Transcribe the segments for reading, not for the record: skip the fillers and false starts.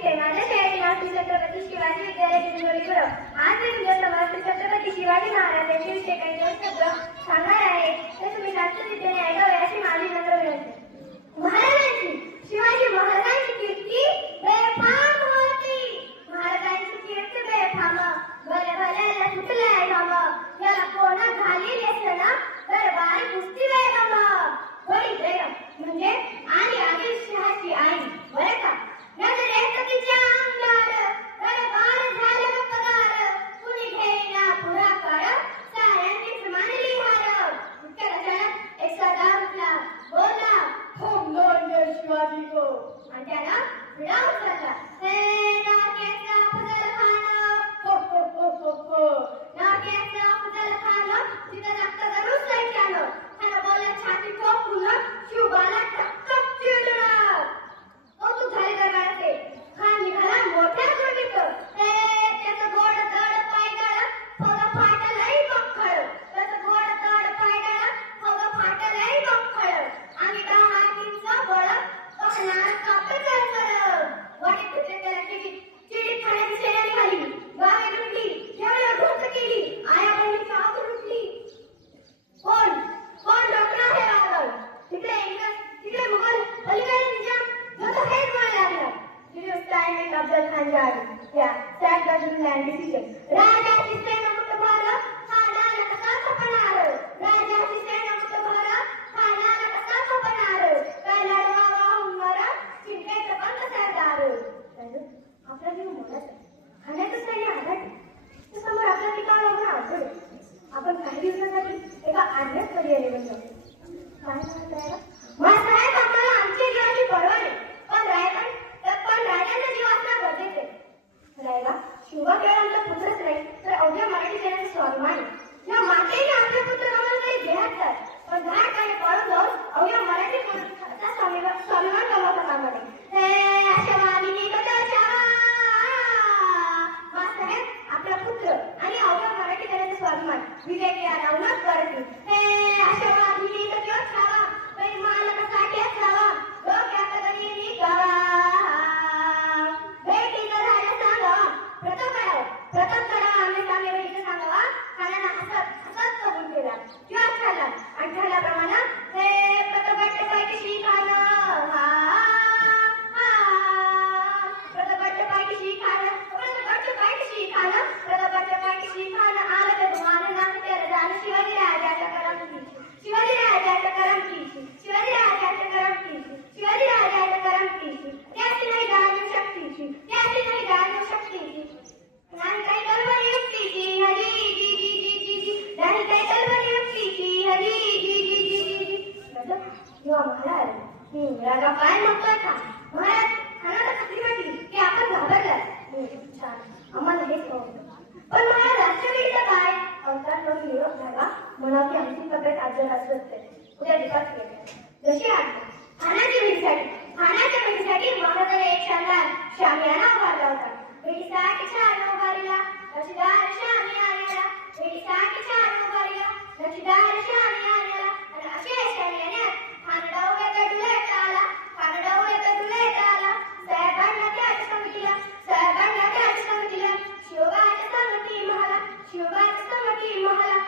शिकते. माझ्या शाळेचे नाव श्री छत्रपती शिवाजी विद्यालय चिंचोली. आज मी तुमच्या समोर श्री छत्रपती शिवाजी महाराजांचे विषय काही दोन शब्द सांगणार आहे. ते तुम्ही शास्त्रविद्येने ऐकावे अशी माझी नम्र विनंती. महाराजांची, शिवाजी महाराजांची कीर्ती बेफाम होती. महाराजांची कीर्ती बेफाम, भले भल्याला सुटलाय घाम. याला कोण घाली लेसन दरबार कुस्ती बेगम. थोडी जयम म्हणजे आणि आदिलशहाची आई बरं का. नजरेत तिच्या अंगार दरबार झालं पगार. कुणी घेईना पुढाकार, साऱ्यांनीच मानली हार. इतक्या रचनात एक सरदार उठला, बोलला हम लोग शिवाजी को. आणि त्याला विडा उचलला. हे नाक्याचा अफजल खान, हो हो हो हो हो. नाक्याचा अफजल खान, तिथं रक्ताचं रुसलंय त्यानं. त्यानं बोलला छाती ठोकून शिवबाला टक्कप चिरडणार. कौतुक झाले दरबाराचे. खान निघाला मोठ्या जोडीत. त्याचं गोड दड पायदळ फग फाटलंय मखळ. त्याचं गोड दड पायदळ फग फाटलंय मखळ. आणि 10 हातींचं बळ पकणार कापत सरळ. वाटीत तुटले त्याला चिडीत खाण्याची सेना निघाली. गावे लुटली, जेवढं धूर्त केली. आया बहिणीची आवड लुटली. कोण कोण डॉक्टर आहे रावण. तिकडे इंग्रज, तिकडे मुघल, पलीकडे निजाम, जो तो हेच म्हणायला लागला. तिथे स्टँड अफजल खानच्या आधी त्या सॅक बाजून लँड डिसिजन. राजाची सेना मुक्त भर, खानाला कसा खपणार. राजाची सेना मुक्त भर, खानाला कसा खपणार. काय लढवावा हुंगार, चिंतेचं पंत सरदार. आपला जीव मोलाचा, खाण्याचं सैन्य आघात. समोर आपला ठिकाण वगैरे अवघड. आपण काही दिवसांसाठी एका आडव्याच पर्यायाने बनलो. काय सांगताय साहेब, आपल्याला आमच्या जीवाची पर्वा नाही. पण राजाचा जीव असणं गरजेचे. रायबा, शिवबा केवळ आमचा पुत्रच नाही तर अवघ्या मराठी सेनेचा स्वाभिमान आहे. या मातेने आपले पुत्र गमावले तरी बेहत्तर, पण घाट आणि पळून जाऊन अवघ्या मराठी पुत्राचा स्वाभिमान गमावता कामा नये. हे आशावादिनी कथाच्या साहेब, आपला पुत्र आणि अवघ्या मराठी सेनेचा स्वाभिमान विवेक या रावणात करतील. हे आशावादिनी कथाच्या मालकासाठी असावा, डोक्यात कधी निघावा. भेटीचं झालं सांगावा, प्रथम करावा. आम्ही चांगले भेटीचं सांगावा. खाण्याला हसत कबूल केला किंवा ठरला. आणि ठरल्याप्रमाणे हे प्रतपट्ट पायकीशी खाणं. प्रतपट्ट पायकीशी खाणं, प्रतपट्ट पायकीशी खाणं, प्रतपट्ट पायकीशी खाणं. आलं ते धुवानं नाक तेल झालं. शिवाजी राजाच्या करमती, शिवाजी राजाच्या करमती, शिवाजी राजाच्या करमती, शिवाजी राजाच्या करमती. त्याची नाही जाणीव शक्तीची, त्याची नाही जाणीव शक्तीची. नाही काही कल्पना युक्तीची, हरी जी जी जी जी जी. नाही काही कल्पना युक्तीची, हरी जी जी जी जी जी. किंवा महाराज, राजा काय म्हणतोय का. महाराज, खानाला खात्री वाटली की आपण घाबरलात. छान, आम्हाला हेच आवडतं. पण महाराज, राष्ट्रवेळीचं काय. अवतार करून निरोप झाला. म्हणा की आमची तब्येत आजार असते. उद्या दिवसात गेले जशी आठवण. खानाच्या भेटीसाठी महाराजाने एक शामियाना उभारला होता. भेटीसाठी छान उभारीला नक्षीदार शामी आलेला. भेटीसाठी छान उभारीला नक्षीदार शामी आलेला. आणि अशा शामियान्यात खानडाव येता डुलेट आला. खानडाव येता डुलेट आला. साहेबांना त्याच संगतीला, साहेबांना त्याच संगतीला. शिवबाच्या संगती महाला, शिवबाच्या संगती महाला.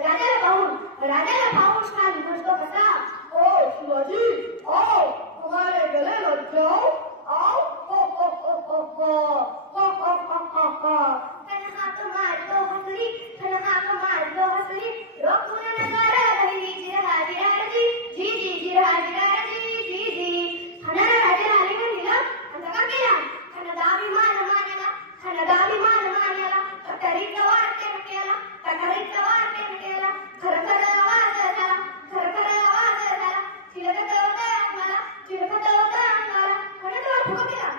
राजाला पाहून खान म्हणतो कसा. ओ शिवाजी, आओ, हमारे गले लग जाओ. आओ, हो हो हो हो हो हो हो हो हो हो. हाक मारतो हसरी, हाक मारतो हसरी. रोखून नगारा बहिणी जिरहा जिराजी, जी जी जिरहा जिराजी, जी जी. खानाला राजाला आलिंगन दिलं आणि दगा केला. खानाचा अभिमान मानला, खानाचा अभिमान मानला. कटारीचा वार त्यानं केला, कटारीचा वार त्यानं केला. खरखर आवाज झाला, खरखर आवाज झाला. चिलखत होता अंगाला, चिलखत होता अंगाला. खानाचा वार फुका केला.